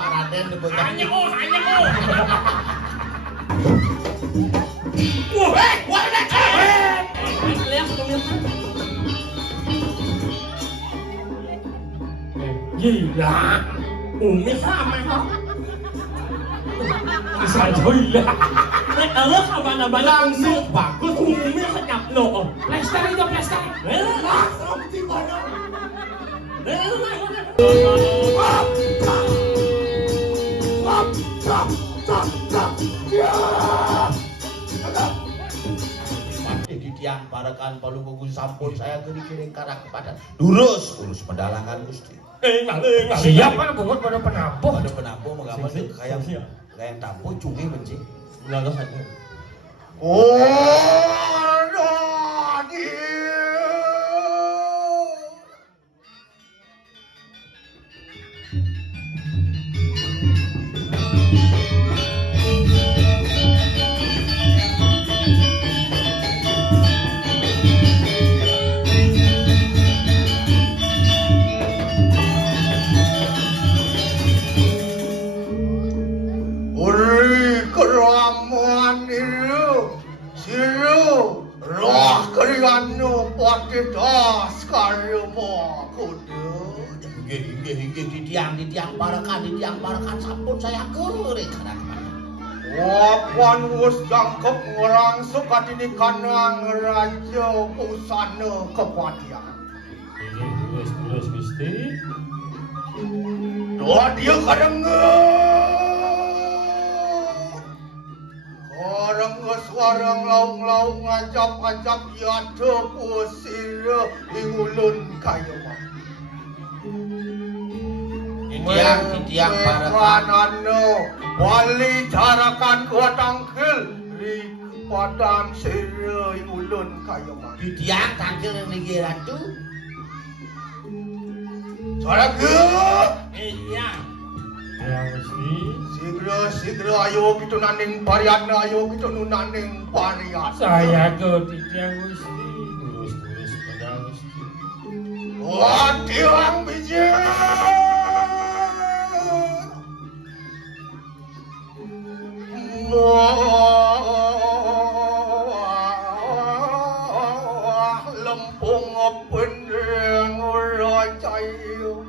Pak Raden debut. Hanya oh. Wah, Lihat pemirsa. Gila. Umi sama kok. Bisa gila. Kapan-kapan langsung bagus. Umi senyap lo. Plester itu plester. langsung di mana? Di tiang parakan palu gugus sampun saya kiring karak kepada urus pendalangan Gusti. Siap kan bungut pada penabuh. Ada penabuh mengapa sih kayak tampung cungi benci. Enggak ada. Di tiang parakan sampun saya kiring karak kepada. Wapan wis jangkep ngerangsuk katini kanang raja busana kepatihan. Terus Gusti. Doa dia karenga suarang laung-laung ngajap-ajap yada pusir ingulun kaya mah. Di tiang parakan wali jarakan kuat tangkil ri padang sira ingulun kaya mah. di tiang tangkil niki ratu. Saraga Iya. Ya Gusti. Sigra ayo kita naning pariana ayo kita nunaning parian. Saya ke tiang Gusti. Terus pada Gusti. Wah tiang biji. Lempung pendeng ora cayo.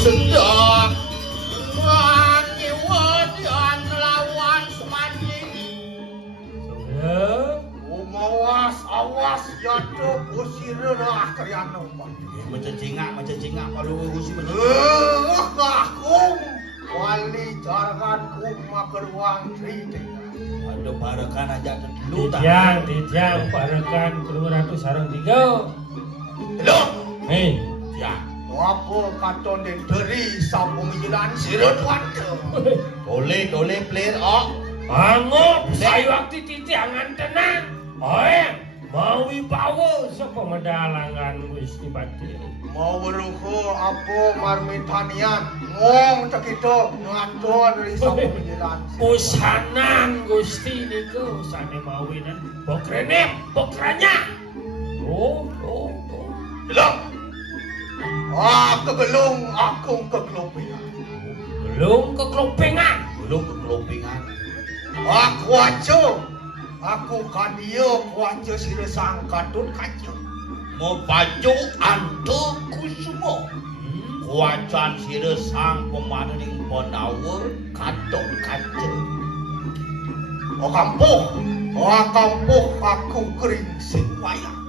Sedang wangi wadian lawan semadi. Ya. Awas yaitu usirah karyana umat. Mencengak kalau gusi Kakung wali jaran kuma keruang trite. ada parakan aja dulu tak. Tiang parakan Ratu sarang tiga. Loh, Hei. Ya. apa katon den deri sapu mijilan sirut wanda. Dole player oh. Bangun, saya waktu titiangan tenang. Mau wibawa sapa medalangan Gusti Pati. Mau beruho apa marmitanian ngong cak itu ngatur dari sapu mijilan. Usanan Gusti niku sane mawinan pokranya. Oh. Loh, kegelung aku kegelupian. Belum keklopingan. Belum kekelopingan. Aku kan dia kuaca siresang katun kaca. Mau baju antu kusumo. Kuacan siresang pemaning ponawur kadok kaca. Kampuh aku kering sing wayang.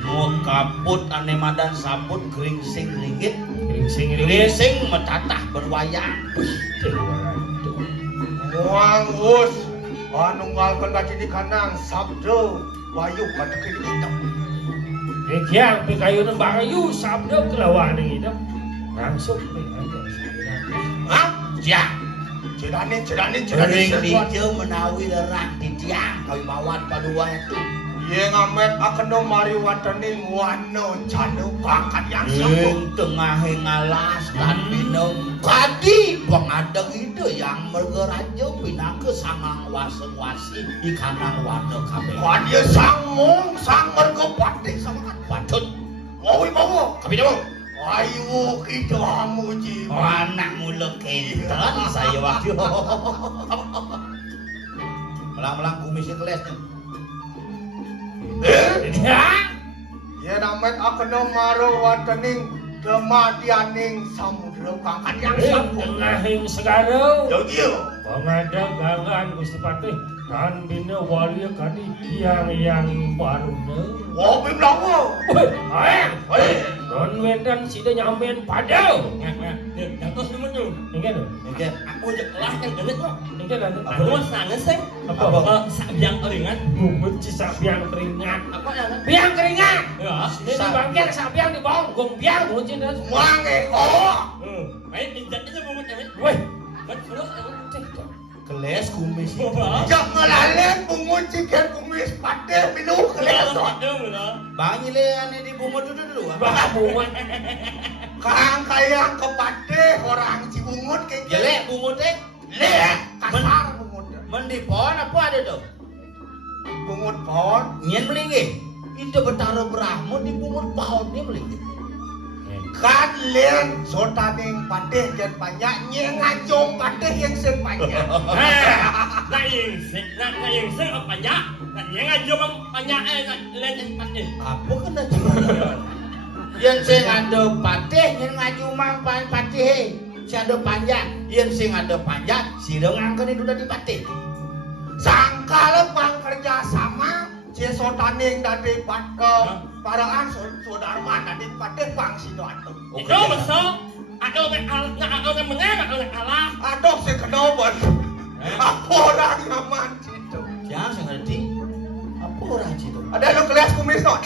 Mau kaput ane madan sabut geringsing ringgit. Ringsing Geringsing metatah berwayang. Muangus nunggalkan kaci di kanang sabdo wayu kata kini kita. Tiang pikayu bayu sabda kelawan itu. Langsung aja. Hah? Ya. Cerani Gering hijau menawi lerang di tiang kawi mawat padua itu. Ye ngamet akeno mari wataning wano janu kakak yang sambung. Ing tengahe ngalas dan minum kadi pengadeng ide yang mergerajo pinake sangang waseng-wasi ikanang wano kabeh. Wadia sangmung sang mergo pati sama kan. Patut Ngawi bawa. kabeh dong. Ayo kita muji. Anak mulo kenten saya waktu. Melang-melang kumisnya keles nih. Ya. Ye namet akeno maro wataning kematianing samudra kakak yang sambung. Tengahing segaro. Yo kieu. Pangadagangan Gusti Patih tan bina wali kadi yang baruna. Wah bimlawo. Ayo. Hei. Don wendan sida nyampean padau. Yang tos nemen yo. Ingin lho. Oke. Aku aja kelas kan gelet kok. Ingin nanti. Aku mah sanges sih. Apa? Sabiang ringan. Bubut cisak biang keringat. Apa ya? Biang keringat. Ya. Ini di bangkir sak biang di bonggong biang bucin dah. Wange oh. Main pinjat aja bubutnya, men. Weh. Kan terus aku cek. Keles kumis itu. Jak ngelalen bungun ciken kumis pade minum Kelas kelihatan. dong lah. Bang Ilean di bunga dulu. Bah bunga. Kang kayang kepade orang Cibungut kayak Jelek bunga teh. Le, kasar bungut. Men di pohon apa ada tuh? Bungut pohon. Nyen melinggi. Itu betara Brahmo di bunga pohon dia melinggi. Kan len sotaning pade jan banyak nyengajong pade yang sen banyak. Nah yang sing apa ya? Nah yang aja bang banyak lain tempatnya. Apa kena cuma? Yang sing ada patih, yang ngaju mang patih. Si ada panjang, yang sing ada panjang, si dong angker itu udah dipatih. Sangkal bang kerja sama sotaning dari paraan saudara dari pade bang sino atuh. Itu besok. Aku menang, aku kalah. Aduh si kenobot. Apa orang ngaman situ? Jangan saya ngerti. Apa orang situ? Ada lu kelas kumis not?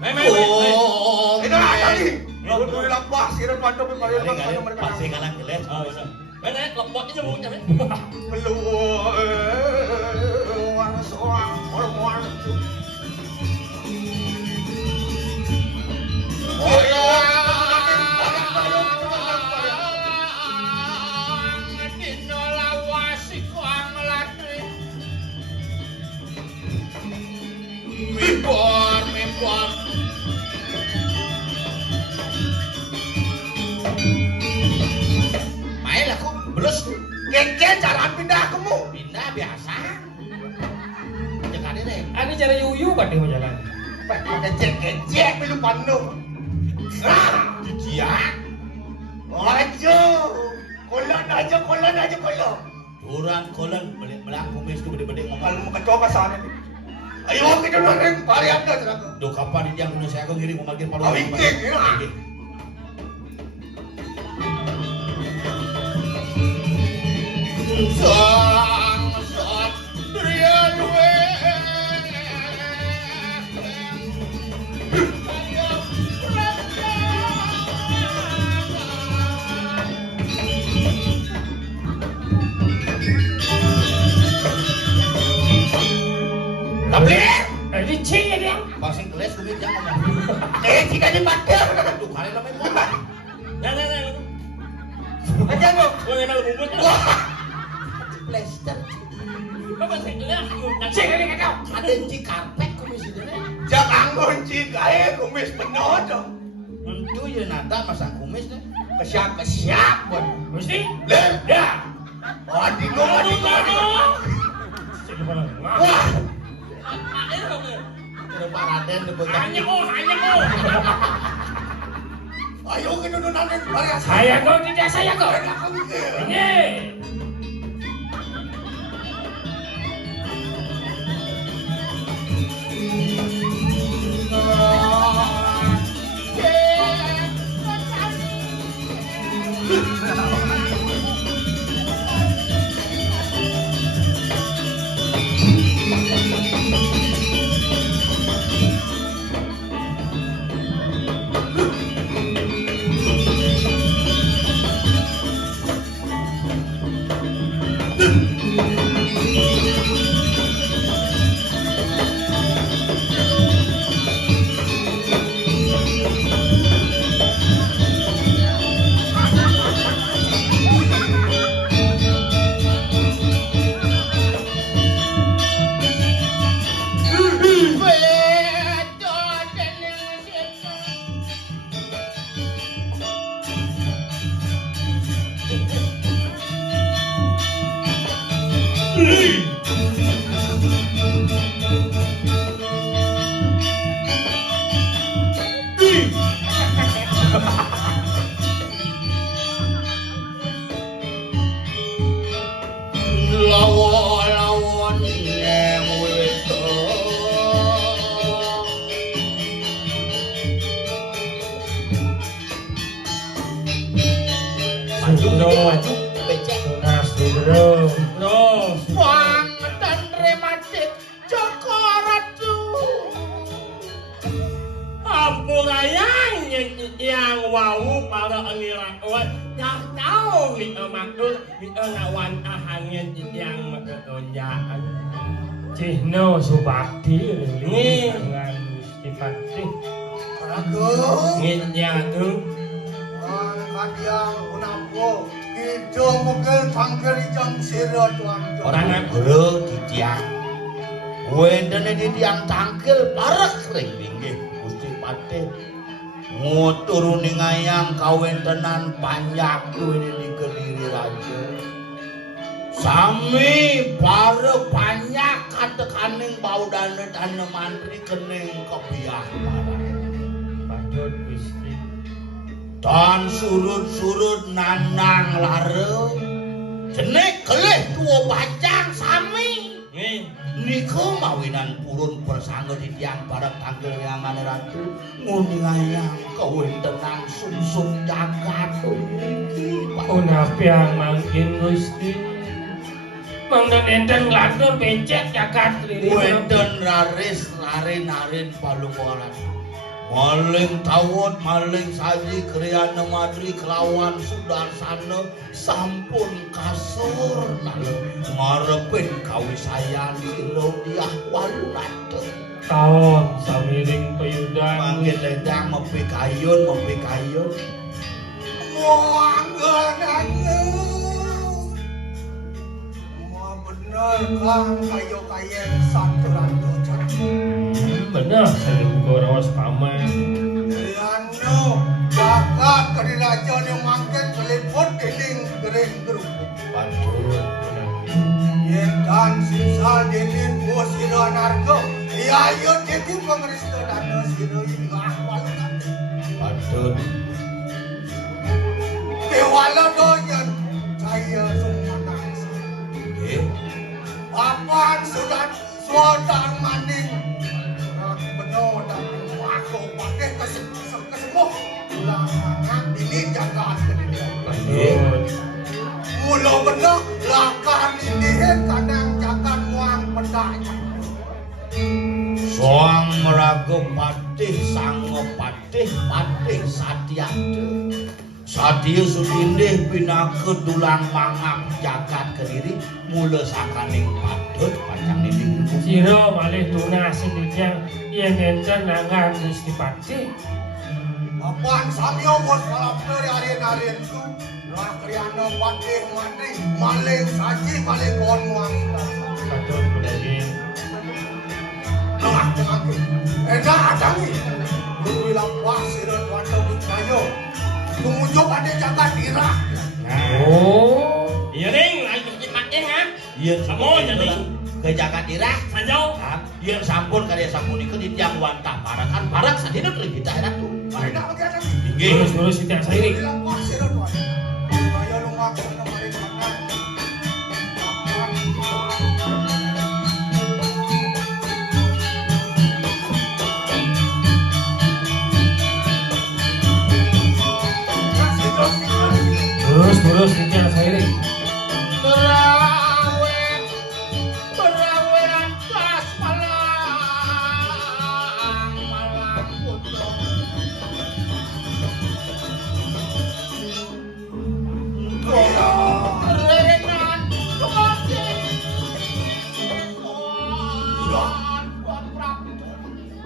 Main. Oh, Ini lah tadi. Lalu gue lepas, sirap pantu paling lepas sama mereka. pasti kalah keles. Oh, bisa. Main lepot aja bubutnya, men. Belum. Orang. Oh iya. Mempor. Main lah kok, belus. Keke cara pindah kamu. Pindah biasa. Jangan ini. Ada cara yuyu kan di jalan. Ada cek belum pandu. Nah, Jijian. aja. Kolon aja. Orang kolon melang kumis tu bede-bede ngomong. Kalau mau kecoba sana nih. Ayo kita nongkrong varian dah ceraka. Do kapan dia yang saya akan ngirim memanggil palu. Awingking, ya. Sang satria duwe. Tapi Licin ya dia. pasing keles kumis jangan ngomong. Jika dipakai. Duh, kali namanya apa? Nah. Aja lo. Gue memang bubut. Plaster. Apa sih? Lihat. Cik ini kacau. Ada ci karpet kumis itu nih. Jangan kunci kaya kumis penuh dong. Itu ya nada masang kumis nih. Kesiap buat. Mesti. Ler. Ya. Adik. Cik mana? Wah. Pak Raden di bocah. Hanya oh. Ayo kita nonton varian. Saya kau tidak saya kau. Enak kami ke. Ini. Lawan yang wis Bro, becek tunas bro. Terus. wang dan rematik Joko Ratu Ampurayang yang wau para ngirawan yang tahu ni maksud ni lawan ahangin yang menonjaan. Cihno Subakti Nih. dengan Gusti Patih. Aduh, Ngin yang tu. kadiang unapo, kijo mungkin tangkir jam sira tuan. Orang nak bro di tiang wendene di tiang tangkil parek ring nggih Gusti Patih nguturuni ngayang kawentenan panyaku ini di Kediri Raja sami pare banyak katekaning baudane dana mantri kening kebiah Patut Gusti. dan surut-surut nanang lare jenek kelih tuwa bajang sami Ni. niku mawinan purun bersangga di tiang barat tanggal yang mana ratu nguningayang kawentenan sumsum jagat iki Unapiang mangkin Gusti. Mangdan enten nglatur becek jagat riri. wenten raris larin-larin palungwalan maling tawon maling saji kriyana madri kelawan sudarsana sampun kasur nalem ngarepin kawisayan sira diah walunate Taon samiring payudan. mangkin lendang mempi kayun Muangganannya. Mau bener kang kayo kayen santuran doca. Benar sering rawas paman. Riano, jagat kadiraja yang mangken seliput dening gering gerupuk. Waduh, Yen dan sisa dening bosira narko. Ya yo dening pengrista dana sira ing ahwalan. waduh, Dewala doyan saya sumanang. eh, Apaan sudah suatang maning. Benar dan aku pakai kesembuh. Ulangan ini jagat kedirian. Patut. Mula benar lakan ini kadang jagat muang pedanya. soang meraga patih sango patih satyade Satya sudindih pinake dulang mangap jagat Kediri mula sakaning padut panjang ninding Sira malih tunas sedaya yen enten nangang Gusti Patih. Apaan samyo bos dalam dari arien-arien itu. Lah kriana patih mantri maling saji maling kon muang. Patut kulagi. Nah, aku. Enak adangi. Guru bilang wah sirot wanda kayo. Tumujuk ada jagat dirah. Oh. Iya ring, lagi cematnya ha. yen Samo jadi. ke jagat dirah Sanjau. yen sampun karya sapunikeun di tiang wantah parakan parak sadina teu kita enak tuh Enak lagi ada. inggih Terus sitiak sairing. Bilang wah sirot wanda. Kayo lumah kena mari makan. Terus sitiak sairing. Berawe atas malang putra Renan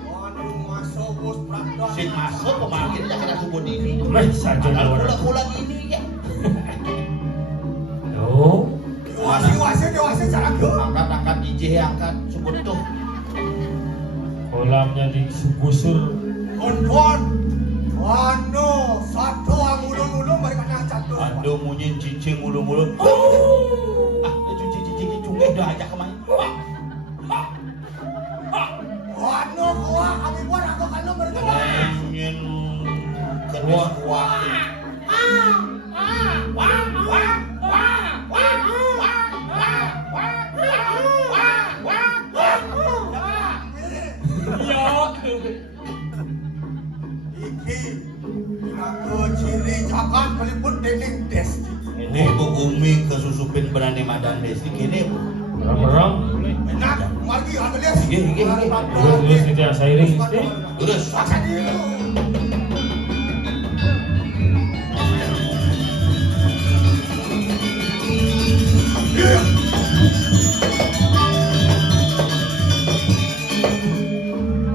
Waduh masuk bos praktek. si masuk pemanggil ya kena subuh ini Meh saja padahal orang. pulang ini ya Oh. Dewasa cara ke. angkat ijih angkat subuh tuh Kolamnya digusur. Kon. Wano satu angulung-ulung mereka nak jatuh. aduh munyin cicing ulu-ulu Oh. ah cuci cungeh dah wah. Iki aku ciri jagat meliput dinding des. Ini Bu Umi kesusupin berani madan desi kini Bu. Merang-merang. Enak, mari ada des. Gini. Terus tidak sairing istri. Terus makan.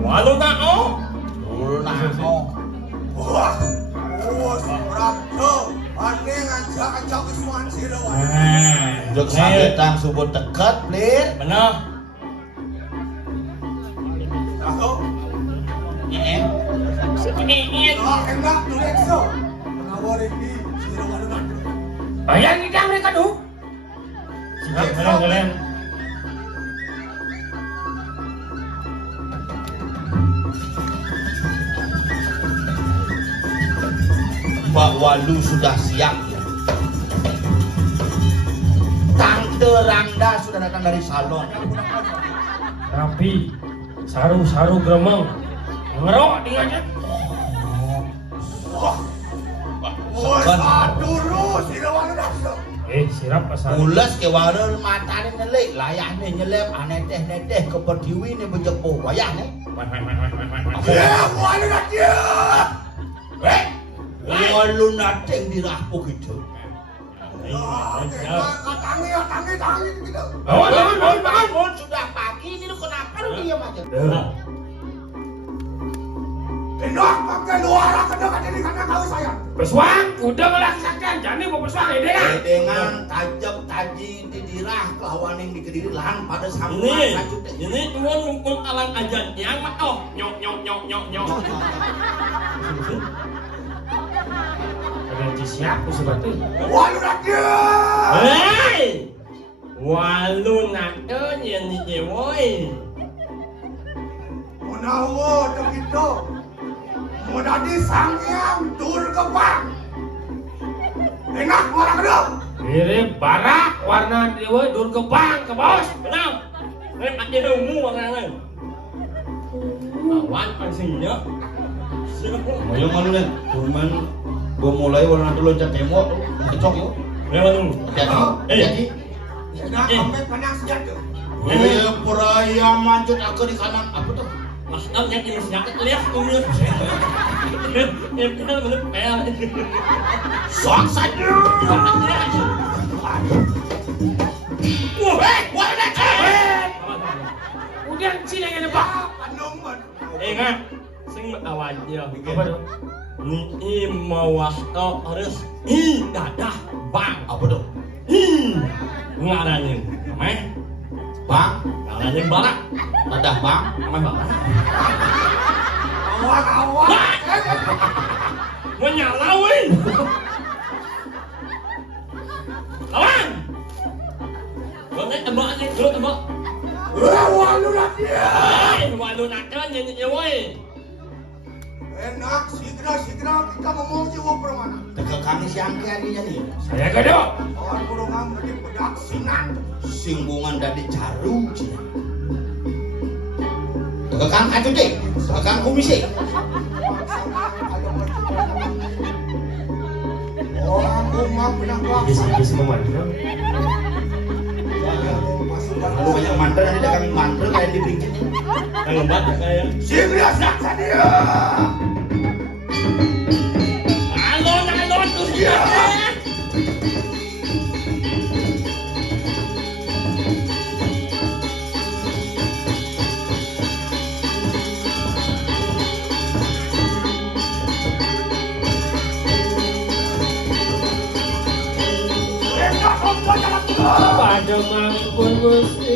Walu tak oh. Wah, Prapto, ane ngajak kesuan sirawan. Jok sagetang subut dekat, Blir. Benar. Tahu? Ini. Enak tu ekso. Mengawal ini sirawan nanti. Bayang kita mereka tuh. Kalian. Mbak Walu sudah siap. Tante Rangda sudah datang dari salon. Rapi, saru-saru gremeng, ngerok di aja. Wah, dulu sirawan nanti. Sirap pasal. Ulas ke warung matane nelik, layahne nyelep aneteh-neteh ke pertiwi ni bejepo wayahne. Ya, walu nanti. Walu nateng dirahpo gitu. Tangi gitu. Bangun sudah pagi ini lu kenapa lu diam aja? Enak pakai luar kena ini karena kau sayang. Pesuang, udah melaksakan. Jadi mau pesuang ide kan? Dengan tajam taji didirah kelawan yang dikediri lahan pada sama Ini, sajuk teh. ini tuan ngumpul alang ajan yang mah oh nyok. Ada yang siap sebatu. Walu nanti. Hei, walu nak yang ni woi. Menawo begitu. Menjadi sangyang Durgabang. Enak orang kedua. Mirip barak warna dewa Durgabang ke bos. Benar. Ini ada dungu orang lain. Lawan pastinya. Ayo mana nih? Cuman gua mulai warna dulu loncat tembok tuh, kecok yuk. Memang. Jadi. Enak sampai panas sejak. Peraya manjut aku di kanan apa tuh? Masal yang ini sedikit lihat kumil. Yang kenal bener pel. Sok saja. Wah, Udah sini yang nebak. Ingat, sing awan dia. Apa tuh? Ni mawahto harus dadah bang. Apa tuh? Ngaranin, namanya Bang, ngaranin balak. dadah bang. Namanya balak. Awak. Menyala weh. Lawan. Boleh tembak aja, dulu tembak. Walu nanti. Walu nakal nyanyi weh. Enak segera kita memuji wong permana. Teka kami siang kiani nih. Saya gado. Kawan burungan berarti pedak singan. Singgungan dari caru cina. Teka kang aja deh. Teka kang komisi. Orang rumah benak Bisa memandu. Lalu banyak mantel nanti dagang mantel kayak dibikin. Yang lembat kayak. segera saksa dia. Alon terus dia. Pada mangkun Gusti.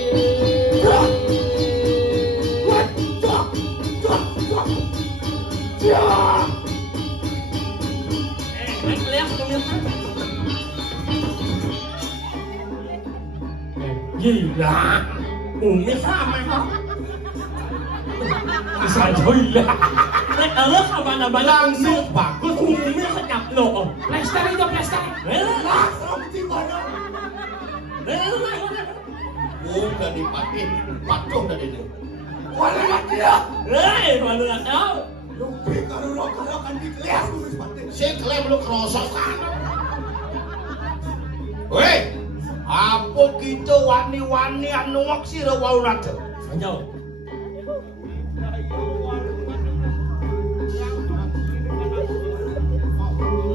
Lihat pemirsa. Gila. Umi sama kok. Bisa sajoy lah. Kawan abang Langsung bagus. umumnya kenyap lo. Plester itu plester. Langsung di mana? Udah dipakai, patuh dari ini. Wala dia. Malu nak tahu. Lupi kalau lo akan dikeliar dulu sepatu. Si klaim lu kerosokan. Weh, apa kita wani-wani anu waksi rawau nate? Jauh.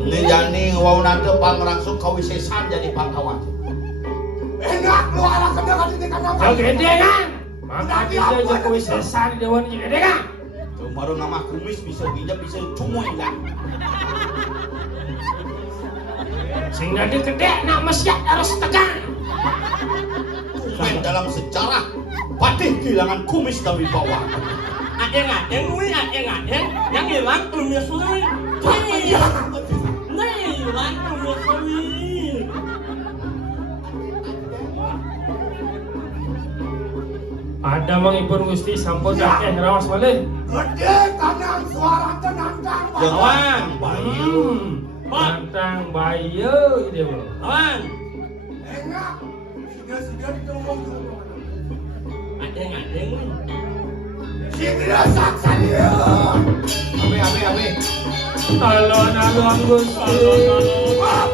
Ini jani wau nate pangrangsuk kawisesan jadi pangkawan. Enak lo ala kena kasih di kandang. Jauh gede kan? Maka bisa Jokowi selesai di dewan ini gede kan? Kemarin nama kumis bisa bijak bisa cumuin kan? Sehingga dia gede, nak mesyak harus tegang. Main dalam sejarah patih kehilangan kumis dari bawah. Adeng-adeng gue, adeng-adeng yang hilang kumis gue. Nah, hilang kumis gue. Ada mangipun Gusti sampun akeh rawas malih. Gede kandang suara tenantang. Jangan bayu. Tantang bayu ide bro. Kawan, Enak. Sudah ditolong. adeng-adeng gue. Sini saksa dia. Abe. Alon Gusti. Wah,